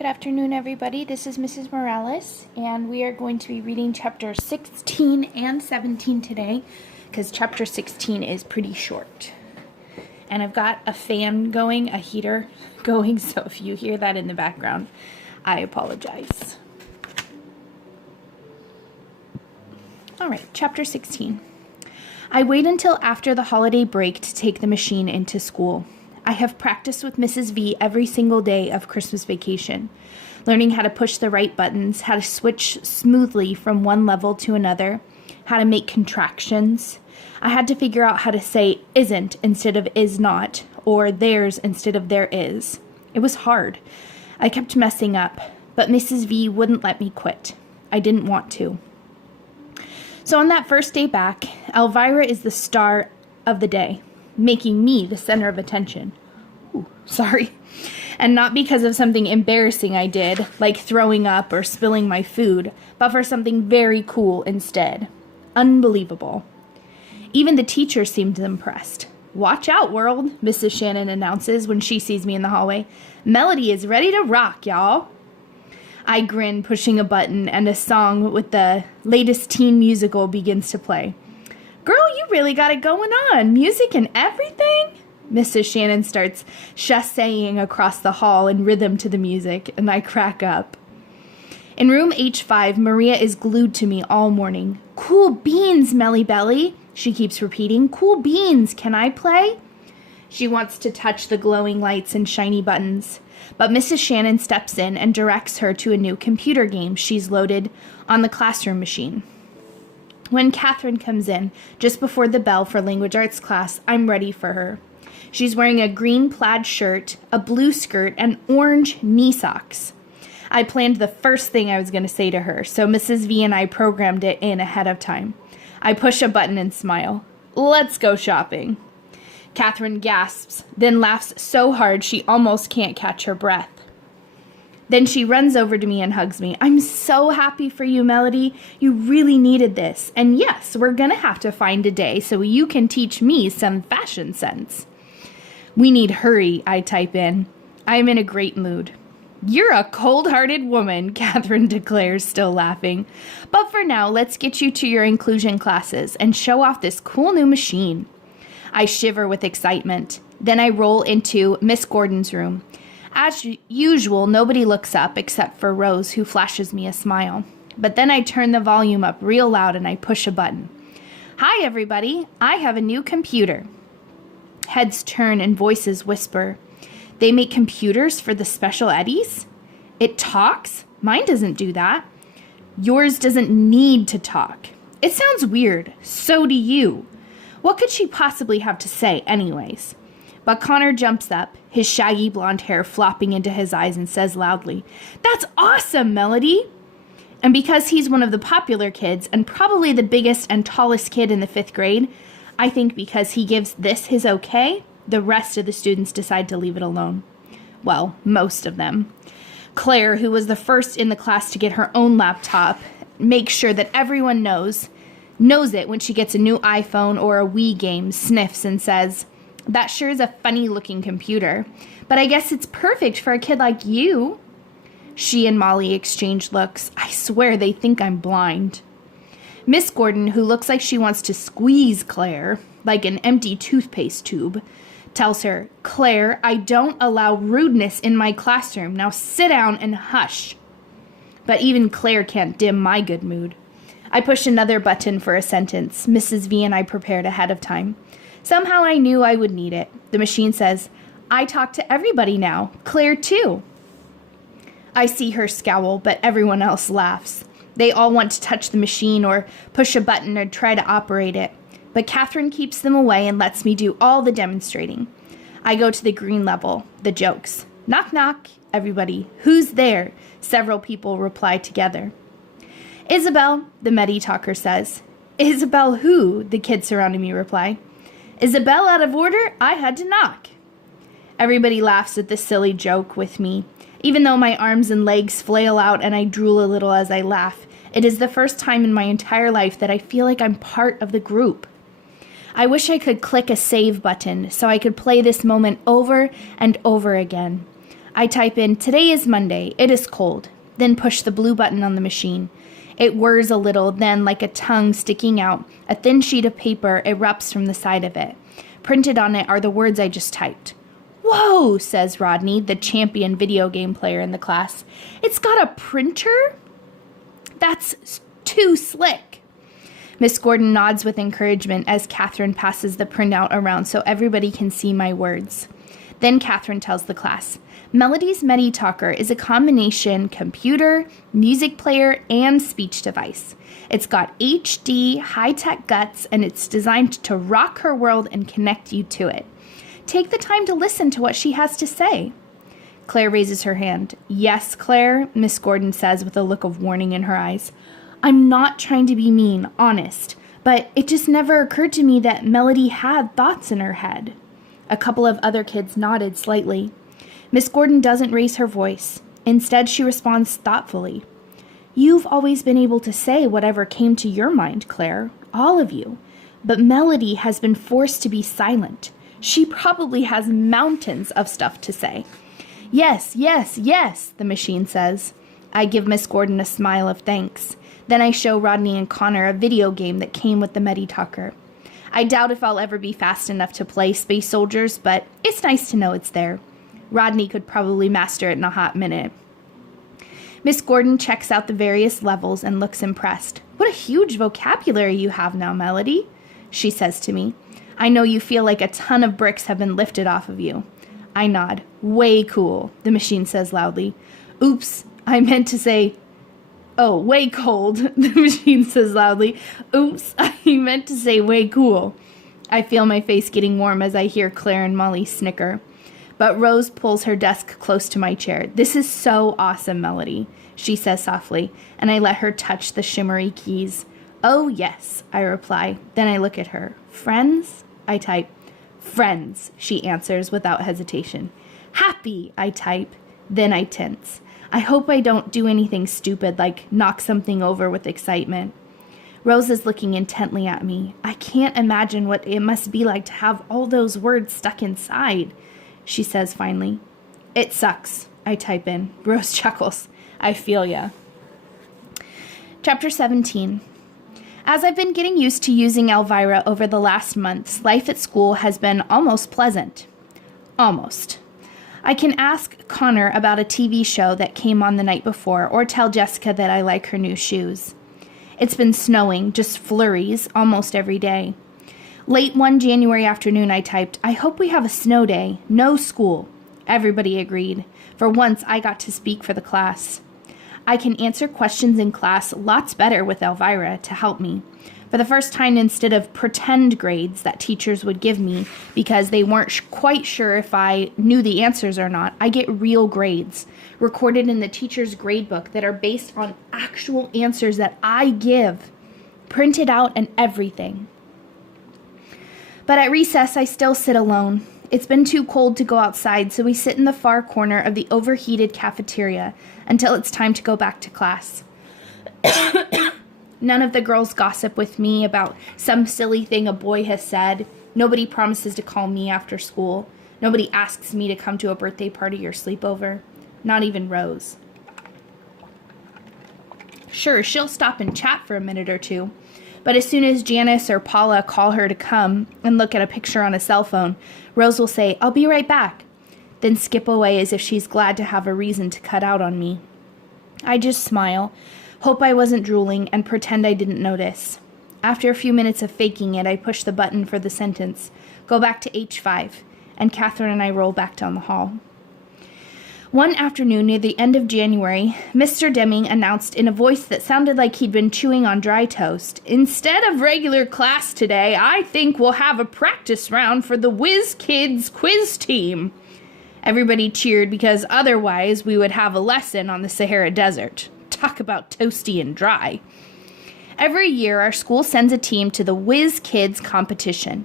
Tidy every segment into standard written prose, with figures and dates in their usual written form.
Good afternoon, everybody. This is Mrs. Morales, and we are going to be reading chapter 16 and 17 today, because chapter 16 is pretty short. And I've got a fan going, a heater going, so if you hear that in the background, I apologize. Alright, chapter 16. I wait until after the holiday break to take the machine into school. I have practiced with Mrs. V every single day of Christmas vacation, learning how to push the right buttons, how to switch smoothly from one level to another, how to make contractions. I had to figure out how to say isn't instead of is not, or there's instead of there is. It was hard. I kept messing up, but Mrs. V wouldn't let me quit. I didn't want to. So on that first day back, Elvira is the star of the day, making me the center of attention. Ooh, sorry. And not because of something embarrassing I did, like throwing up or spilling my food, but for something very cool instead. Unbelievable. Even the teacher seemed impressed. "Watch out, world," Mrs. Shannon announces when she sees me in the hallway. "Melody is ready to rock, y'all." I grin, pushing a button, and a song with the latest teen musical begins to play. "Girl, you really got it going on. Music and everything?" Mrs. Shannon starts chassaying across the hall in rhythm to the music, and I crack up. In room H5, Maria is glued to me all morning. "Cool beans, Melly Belly," she keeps repeating. "Cool beans, can I play?" She wants to touch the glowing lights and shiny buttons, but Mrs. Shannon steps in and directs her to a new computer game she's loaded on the classroom machine. When Catherine comes in, just before the bell for language arts class, I'm ready for her. She's wearing a green plaid shirt, a blue skirt, and orange knee socks. I planned the first thing I was going to say to her, so Mrs. V and I programmed it in ahead of time. I push a button and smile. "Let's go shopping." Catherine gasps, then laughs so hard she almost can't catch her breath. Then she runs over to me and hugs me. "I'm so happy for you, Melody. You really needed this. And yes, we're going to have to find a day so you can teach me some fashion sense." "We need hurry," I type in. I'm in a great mood. "You're a cold-hearted woman," Catherine declares, still laughing. "But for now, let's get you to your inclusion classes and show off this cool new machine." I shiver with excitement. Then I roll into Miss Gordon's room. As usual, nobody looks up except for Rose, who flashes me a smile. But then I turn the volume up real loud and I push a button. "Hi, everybody. I have a new computer." Heads turn and voices whisper. "They make computers for the special eddies? It talks? Mine doesn't do that." "Yours doesn't need to talk." "It sounds weird. So do you." What could she possibly have to say anyways? But Connor jumps up, his shaggy blonde hair flopping into his eyes, and says loudly, "That's awesome, Melody!" And because he's one of the popular kids and probably the biggest and tallest kid in the 5th grade, I think because he gives this his okay, the rest of the students decide to leave it alone. Well, most of them. Claire, who was the first in the class to get her own laptop, makes sure that everyone knows it when she gets a new iPhone or a Wii game, sniffs and says, "That sure is a funny-looking computer, but I guess it's perfect for a kid like you." She and Molly exchange looks. I swear they think I'm blind. Miss Gordon, who looks like she wants to squeeze Claire, like an empty toothpaste tube, tells her, "Claire, I don't allow rudeness in my classroom. Now sit down and hush." But even Claire can't dim my good mood. I push another button for a sentence Mrs. V and I prepared ahead of time. Somehow I knew I would need it. The machine says, "I talk to everybody now. Claire, too." I see her scowl, but everyone else laughs. They all want to touch the machine or push a button or try to operate it. But Catherine keeps them away and lets me do all the demonstrating. I go to the green level, the jokes. "Knock, knock, everybody. Who's there?" Several people reply together. "Isabel," the Medi talker says. "Isabel who?" the kids surrounding me reply. "Isabel out of order? I had to knock." Everybody laughs at this silly joke with me. Even though my arms and legs flail out and I drool a little as I laugh, it is the first time in my entire life that I feel like I'm part of the group. I wish I could click a save button so I could play this moment over and over again. I type in, "Today is Monday. It is cold." Then push the blue button on the machine. It whirs a little, then, like a tongue sticking out, a thin sheet of paper erupts from the side of it. Printed on it are the words I just typed. "Whoa," says Rodney, the champion video game player in the class. "It's got a printer? That's too slick." Miss Gordon nods with encouragement as Catherine passes the printout around so everybody can see my words. Then Catherine tells the class, "Melody's MediTalker is a combination computer, music player, and speech device. It's got HD, high-tech guts, and it's designed to rock her world and connect you to it. Take the time to listen to what she has to say." Claire raises her hand. "Yes, Claire," Miss Gordon says with a look of warning in her eyes. "I'm not trying to be mean, honest, but it just never occurred to me that Melody had thoughts in her head." A couple of other kids nodded slightly. Miss Gordon doesn't raise her voice. Instead, she responds thoughtfully. "You've always been able to say whatever came to your mind, Claire, all of you. But Melody has been forced to be silent. She probably has mountains of stuff to say." "Yes, yes, yes," the machine says. I give Miss Gordon a smile of thanks. Then I show Rodney and Connor a video game that came with the MediTalker. I doubt if I'll ever be fast enough to play Space Soldiers, but it's nice to know it's there. Rodney could probably master it in a hot minute. Miss Gordon checks out the various levels and looks impressed. "What a huge vocabulary you have now, Melody," she says to me. "I know you feel like a ton of bricks have been lifted off of you." I nod. "Way cool," the machine says loudly. "Oops, I meant to say..." "Oh, way cold," the machine says loudly. "Oops, I meant to say way cool." I feel my face getting warm as I hear Claire and Molly snicker. But Rose pulls her desk close to my chair. "This is so awesome, Melody," she says softly, and I let her touch the shimmery keys. "Oh, yes," I reply. Then I look at her. "Friends?" I type. "Friends," she answers without hesitation. "Happy," I type. Then I tense. I hope I don't do anything stupid like knock something over with excitement. Rose is looking intently at me. I can't imagine what it must be like to have all those words stuck inside, she says finally. "It sucks," I type in. Rose chuckles. "I feel ya." Chapter 17. As I've been getting used to using Elvira over the last months, life at school has been almost pleasant. Almost. I can ask Connor about a TV show that came on the night before, or tell Jessica that I like her new shoes. It's been snowing, just flurries, almost every day. Late one January afternoon, I typed, "I hope we have a snow day, no school." Everybody agreed. For once, I got to speak for the class. I can answer questions in class lots better with Elvira to help me. For the first time, instead of pretend grades that teachers would give me because they weren't quite sure if I knew the answers or not, I get real grades recorded in the teacher's gradebook that are based on actual answers that I give, printed out and everything. But at recess, I still sit alone. It's been too cold to go outside, so we sit in the far corner of the overheated cafeteria until it's time to go back to class. None of the girls gossip with me about some silly thing a boy has said. Nobody promises to call me after school. Nobody asks me to come to a birthday party or sleepover. Not even Rose. Sure, she'll stop and chat for a minute or two. But as soon as Janice or Paula call her to come and look at a picture on a cell phone, Rose will say, "I'll be right back," then skip away as if she's glad to have a reason to cut out on me. I just smile, hope I wasn't drooling, and pretend I didn't notice. After a few minutes of faking it, I push the button for the sentence, go back to H5, and Catherine and I roll back down the hall. One afternoon near the end of January, Mr. Deming announced in a voice that sounded like he'd been chewing on dry toast, "Instead of regular class today, I think we'll have a practice round for the Whiz Kids quiz team." Everybody cheered because otherwise we would have a lesson on the Sahara Desert. Talk about toasty and dry. Every year, our school sends a team to the Whiz Kids competition.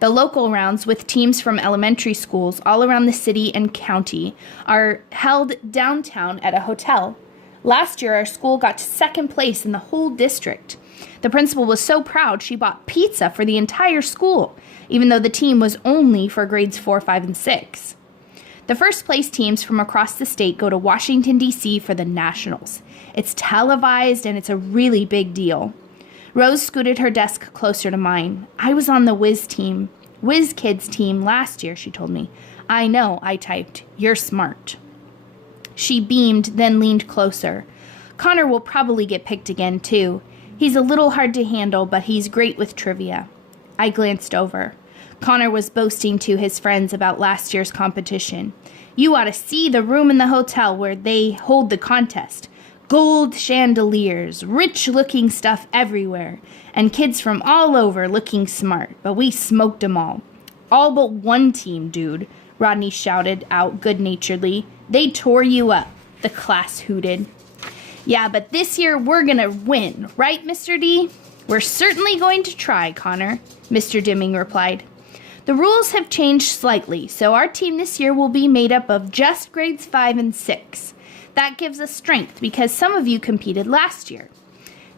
The local rounds with teams from elementary schools all around the city and county are held downtown at a hotel. Last year, our school got to second place in the whole district. The principal was so proud she bought pizza for the entire school, even though the team was only for grades 4, 5, and 6. The first place teams from across the state go to Washington, D.C. for the Nationals. It's televised and it's a really big deal. Rose scooted her desk closer to mine. I was on the Whiz Kids team last year, she told me. I know, I typed. You're smart. She beamed, then leaned closer. Connor will probably get picked again, too. He's a little hard to handle, but he's great with trivia. I glanced over. Connor was boasting to his friends about last year's competition. You ought to see the room in the hotel where they hold the contest. Gold chandeliers, rich-looking stuff everywhere, and kids from all over looking smart, but we smoked 'em all. All but one team, dude, Rodney shouted out good-naturedly. They tore you up, the class hooted. Yeah, but this year we're gonna win, right, Mr. D? We're certainly going to try, Connor, Mr. Dimming replied. The rules have changed slightly, so our team this year will be made up of just grades 5 and 6. That gives us strength because some of you competed last year.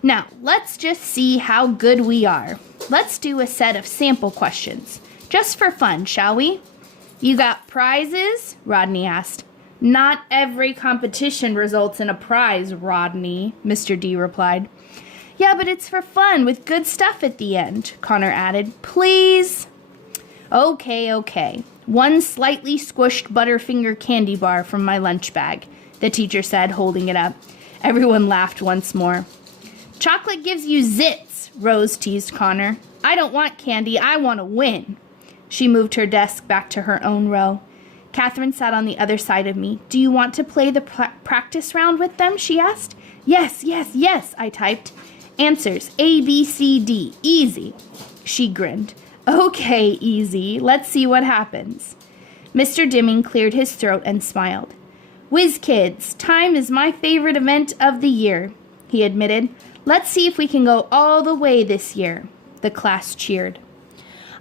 Now, let's just see how good we are. Let's do a set of sample questions, just for fun, shall we? You got prizes? Rodney asked. Not every competition results in a prize, Rodney, Mr. D replied. Yeah, but it's for fun with good stuff at the end, Connor added. Please? Okay. One slightly squished Butterfinger candy bar from my lunch bag, the teacher said, holding it up. Everyone laughed once more. Chocolate gives you zits, Rose teased Connor. I don't want candy, I want to win. She moved her desk back to her own row. Catherine sat on the other side of me. Do you want to play the practice round with them? She asked. Yes, I typed. Answers, A, B, C, D. Easy. She grinned. Okay, easy. Let's see what happens. Mr. Dimming cleared his throat and smiled. Whiz Kids, time is my favorite event of the year, he admitted. Let's see if we can go all the way this year. The class cheered.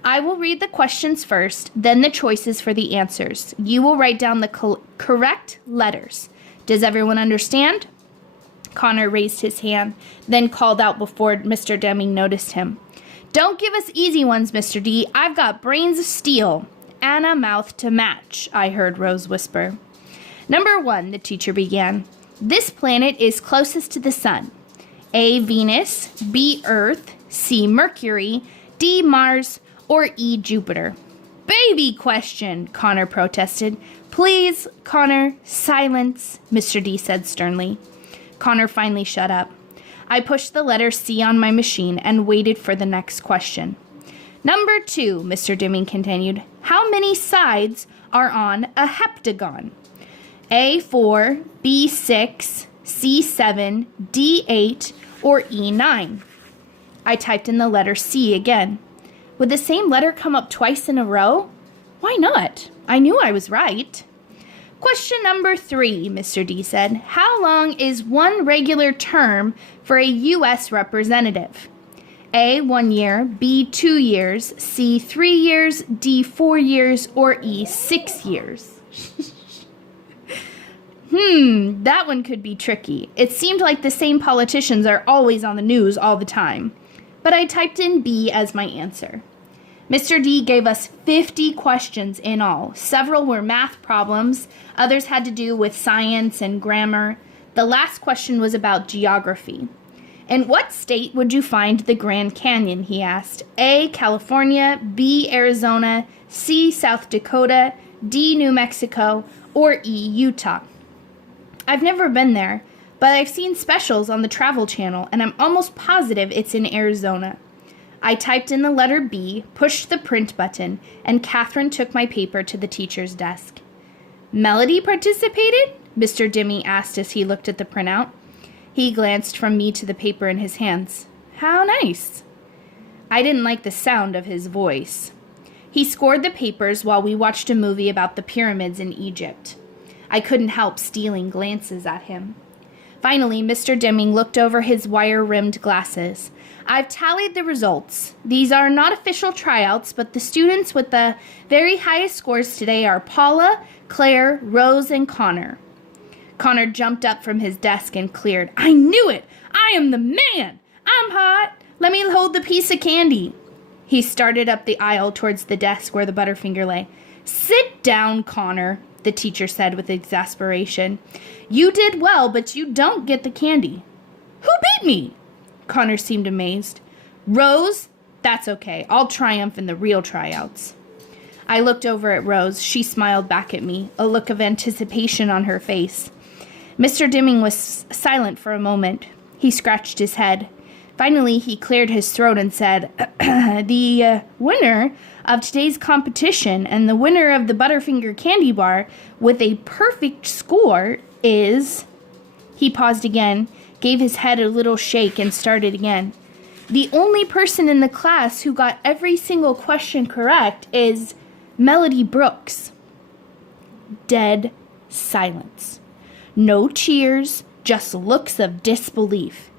I will read the questions first, then the choices for the answers. You will write down the correct letters. Does everyone understand? Connor raised his hand, then called out before Mr. Dimming noticed him. Don't give us easy ones, Mr. D. I've got brains of steel. And a mouth to match, I heard Rose whisper. Number 1, the teacher began. This planet is closest to the sun. A, Venus, B, Earth, C, Mercury, D, Mars, or E, Jupiter. Baby question, Connor protested. Please, Connor, silence, Mr. D said sternly. Connor finally shut up. I pushed the letter C on my machine and waited for the next question. Number 2, Mr. Dimming continued. How many sides are on a heptagon? A4, B6, C7, D8, or E9? I typed in the letter C again. Would the same letter come up twice in a row? Why not? I knew I was right. Question number 3, Mr. D said. How long is one regular term for a U.S. representative? A, 1 year, B, 2 years, C, 3 years, D, 4 years, or E, 6 years? That one could be tricky. It seemed like the same politicians are always on the news all the time. But I typed in B as my answer. Mr. D gave us 50 questions in all. Several were math problems. Others had to do with science and grammar. The last question was about geography. In what state would you find the Grand Canyon, he asked. A, California, B, Arizona, C, South Dakota, D, New Mexico, or E, Utah. I've never been there, but I've seen specials on the Travel Channel, and I'm almost positive it's in Arizona. I typed in the letter B, pushed the print button, and Catherine took my paper to the teacher's desk. Melody participated? Mr. Dimming asked as he looked at the printout. He glanced from me to the paper in his hands. How nice. I didn't like the sound of his voice. He scored the papers while we watched a movie about the pyramids in Egypt. I couldn't help stealing glances at him. Finally, Mr. Dimming looked over his wire-rimmed glasses. I've tallied the results. These are not official tryouts, but the students with the very highest scores today are Paula, Claire, Rose, and Connor. Connor jumped up from his desk and cleared. I knew it! I am the man! I'm hot! Let me hold the piece of candy. He started up the aisle towards the desk where the Butterfinger lay. Sit down, Connor. the teacher said with exasperation. You did well, but you don't get the candy. Who beat me? Connor seemed amazed. Rose? That's okay. I'll triumph in the real tryouts. I looked over at Rose. She smiled back at me, a look of anticipation on her face. Mr. Dimming was silent for a moment. He scratched his head. Finally, he cleared his throat and said, the winner of today's competition and the winner of the Butterfinger candy bar with a perfect score is... He paused again, gave his head a little shake, and started again. The only person in the class who got every single question correct is Melody Brooks. Dead silence. No cheers, just looks of disbelief.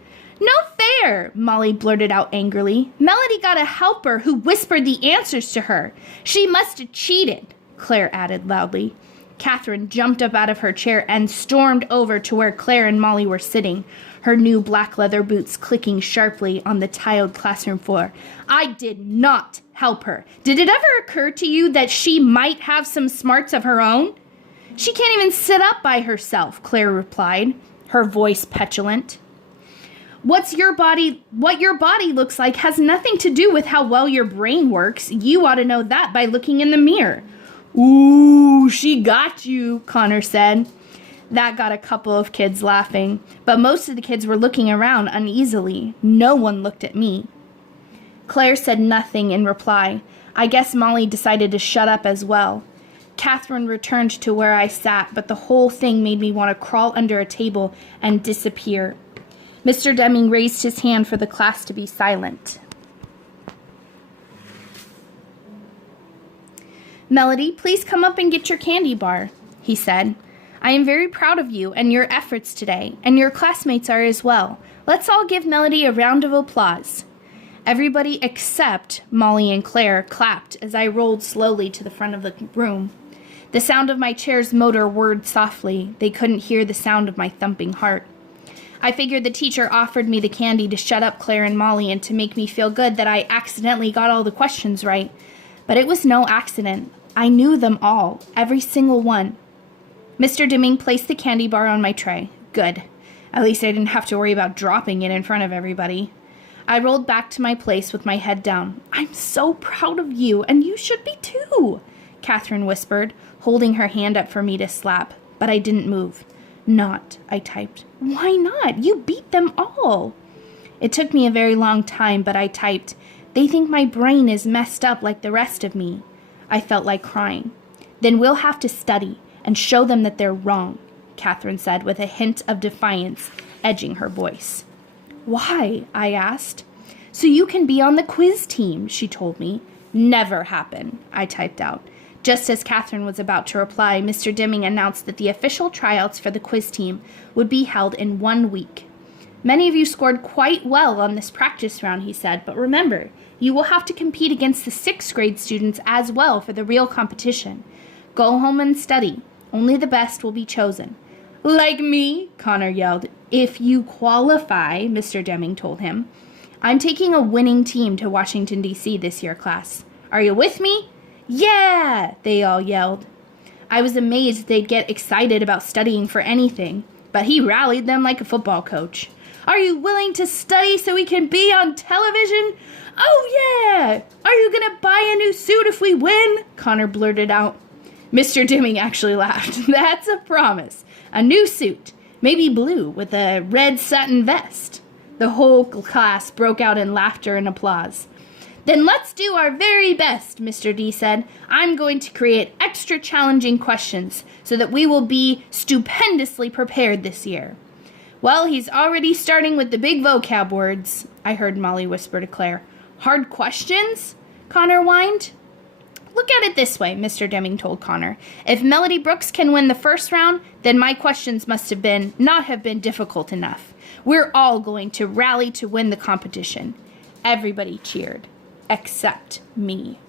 No fair, Molly blurted out angrily. Melody got a helper who whispered the answers to her. She must have cheated, Claire added loudly. Catherine jumped up out of her chair and stormed over to where Claire and Molly were sitting, her new black leather boots clicking sharply on the tiled classroom floor. I did not help her. Did it ever occur to you that she might have some smarts of her own? She can't even sit up by herself, Claire replied, her voice petulant. What your body looks like has nothing to do with how well your brain works. You ought to know that by looking in the mirror. Ooh, she got you, Connor said. That got a couple of kids laughing, but most of the kids were looking around uneasily. No one looked at me. Claire said nothing in reply. I guess Molly decided to shut up as well. Catherine returned to where I sat, but the whole thing made me want to crawl under a table and disappear. Mr. Deming raised his hand for the class to be silent. Melody, please come up and get your candy bar, he said. I am very proud of you and your efforts today, and your classmates are as well. Let's all give Melody a round of applause. Everybody except Molly and Claire clapped as I rolled slowly to the front of the room. The sound of my chair's motor whirred softly. They couldn't hear the sound of my thumping heart. I figured the teacher offered me the candy to shut up Claire and Molly and to make me feel good that I accidentally got all the questions right. But it was no accident. I knew them all, every single one. Mr. Dimming placed the candy bar on my tray. Good. At least I didn't have to worry about dropping it in front of everybody. I rolled back to my place with my head down. I'm so proud of you, and you should be too, Catherine whispered, holding her hand up for me to slap. But I didn't move. Not, I typed. Why not? You beat them all. It took me a very long time, but I typed, they think my brain is messed up like the rest of me. I felt like crying. Then we'll have to study and show them that they're wrong, Catherine said with a hint of defiance edging her voice. Why? I asked. So you can be on the quiz team, she told me. Never happen, I typed out. Just as Catherine was about to reply, Mr. Dimming announced that the official tryouts for the quiz team would be held in 1 week. Many of you scored quite well on this practice round, he said, but remember, you will have to compete against the 6th grade students as well for the real competition. Go home and study. Only the best will be chosen. Like me, Connor yelled. If you qualify, Mr. Dimming told him. I'm taking a winning team to Washington, D.C. this year, class. Are you with me? Yeah, they all yelled. I was amazed they'd get excited about studying for anything, but he rallied them like a football coach. Are you willing to study so we can be on television? Oh yeah! Are you gonna buy a new suit if we win? Connor blurted out. Mr. Dimming actually laughed. That's a promise. A new suit, maybe blue with a red satin vest. The whole class broke out in laughter and applause. Then let's do our very best, Mr. D said. I'm going to create extra challenging questions so that we will be stupendously prepared this year. Well, he's already starting with the big vocab words, I heard Molly whisper to Claire. Hard questions? Connor whined. Look at it this way, Mr. Dimming told Connor. If Melody Brooks can win the first round, then my questions must not have been difficult enough. We're all going to rally to win the competition. Everybody cheered. Except me.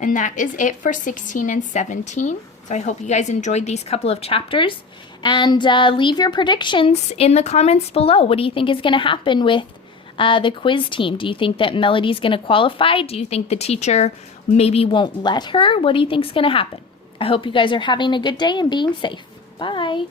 And that is it for 16 and 17. So I hope you guys enjoyed these couple of chapters. And leave your predictions in the comments below. What do you think is going to happen with the quiz team? Do you think that Melody's going to qualify? Do you think the teacher maybe won't let her? What do you think is going to happen? I hope you guys are having a good day and being safe. Bye.